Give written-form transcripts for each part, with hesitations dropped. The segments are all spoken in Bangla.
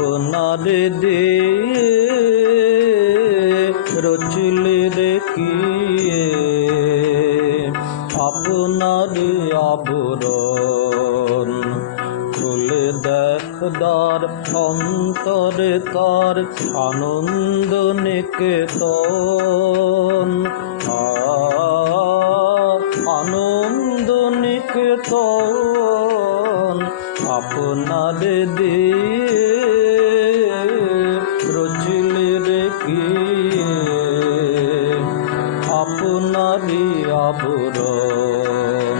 আপনার দিয়ে রচলে রে কি আপনার আবরণ খুলে দেখ দ্বার অন্তরে তার আনন্দ নিকেতন আনন্দ নিকেতন আপনার দিয়ে রচলে রে কি আপনারই আবরণ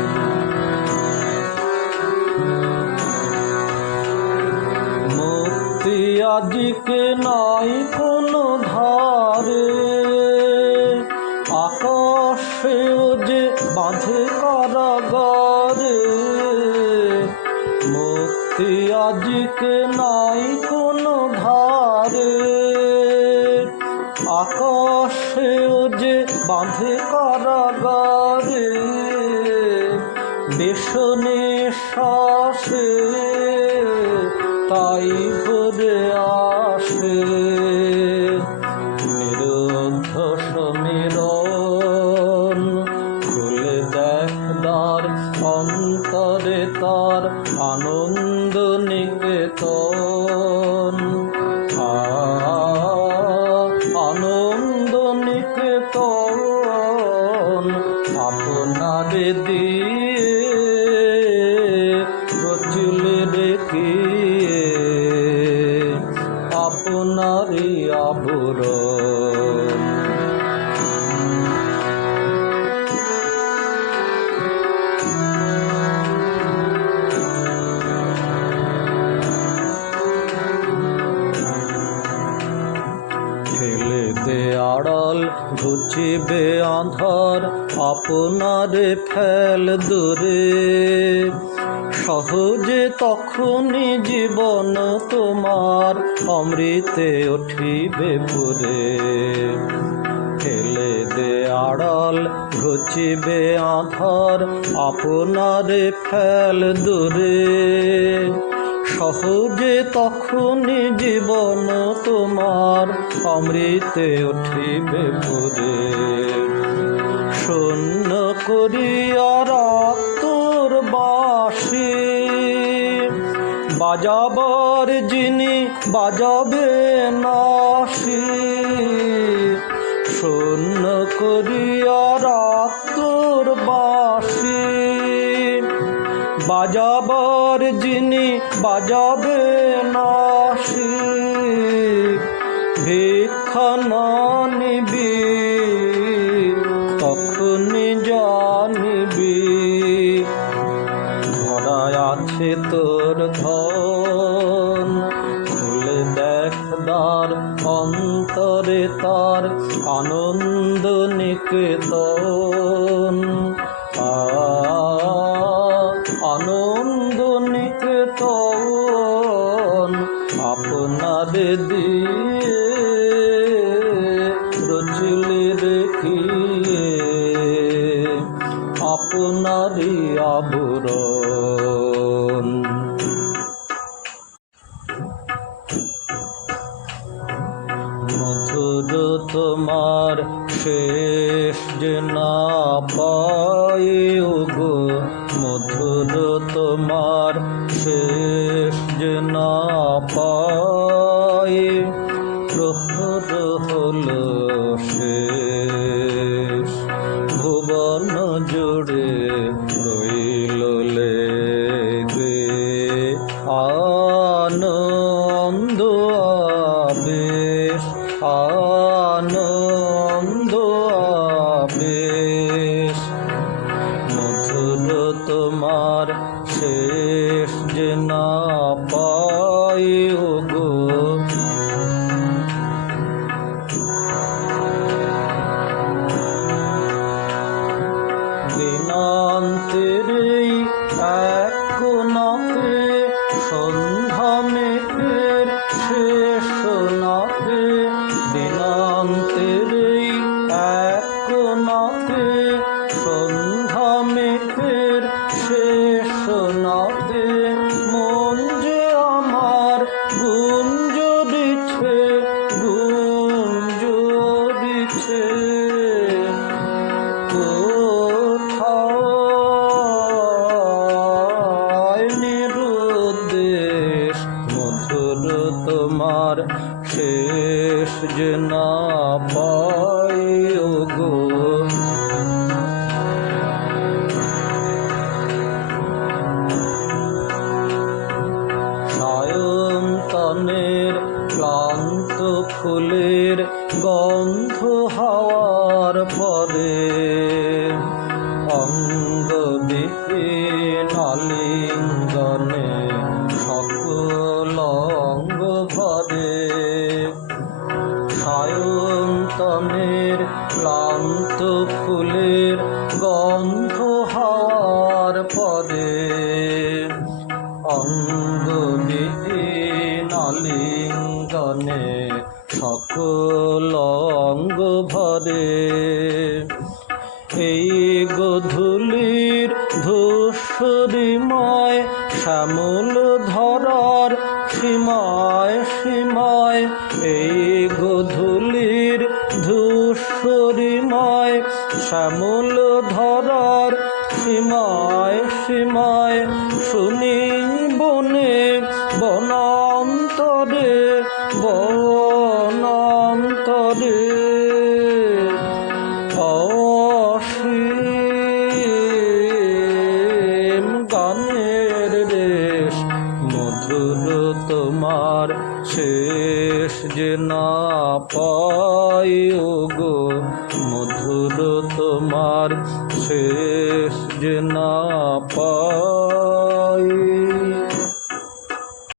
মুক্তি আজকে নাই কোনো ধারে আকাশেও যে বাঁধে কারাগারে মুক্তি আজকে নাই কোনো ধারে আকাশেও যে বাঁধে কারাগারে বেশনে শ্বাসে তাই ভরে আসে নিরুদ্ধ সমীরণ খুলে দেখ দ্বার অন্তরে তার আনন্দ নিকেতন আনন্দ নিকেতন আপনার দিয়ে রচলে রে কি আপনারই আবরণ ঠেলে দে আড়াল ঘুচিবে আঁধার আপনারে ফেল দূরে সহজে তখনই জীবন তোমার অমৃতে উঠিবে পুরে ঠেলে দে আড়াল ঘুচিবে আঁধার আপনারে ফেল দূরে সহজে তখনই জীবন তোমার অমৃতে উঠিবে পুরে শূন্য করিয়া রাতুর বাঁশি বাজাবার যিনি বাজাবে নাশি শূন্য করিয়া রাতুর বাঁশি বাজাবার যিনি বাজাবে নাশি ভিক্ষা না নিবি তখনই জানিবি ধরায় আছে তোর ধন খুলে দেখ দ্বার অন্তরে তার আনন্দ নিকেতন আনন্দ নিকেতন আপনার দিয়ে রচলে রে কি আপনারই আবরণ মধুর তোমার শেষ যে না পাই গো মধুর তোমার শেষ যে না পাই প্রহর হলো শেষ ভুবন জুড়ে রইল লেগে আনন্দ আবেশ আনন্দ আবেশ মধুর তোমার শেষ যে না পাই গো দিনান্তের এক কোণাতে সন্ধ্যা মেঘের শেষ নাতে দিনান্তের এক কোণাতে সন্ধ্যা মেঘের শেষ নাতে মন তোমার শেষ যে না পাই ওগো। সায়ন্তনের ক্লান্ত ফুলের গন্ধ হাওয়ার পরে, অঙ্গবিহীন আলিঙ্গনে সকল অঙ্গ ভরে। সায়ন্তনের ক্লান্ত ফুলের গন্ধ হাওয়ার পরে, অঙ্গবিহীন আলিঙ্গনে সকল অঙ্গ ভরে। এই গধূলির ধূসরিময় শ্যামল ধরার সীমায় সীমায়, এই গধূলির ধূসরিময় শ্যামল ধরার সীমায় সীমায়, শুনি বনে বনান্তরে বনান্তরে অসীম গানের রেশ। মধুর তোমার শেষ যে না পাই ওগো, মধুর তোমার শেষ যে না পাই।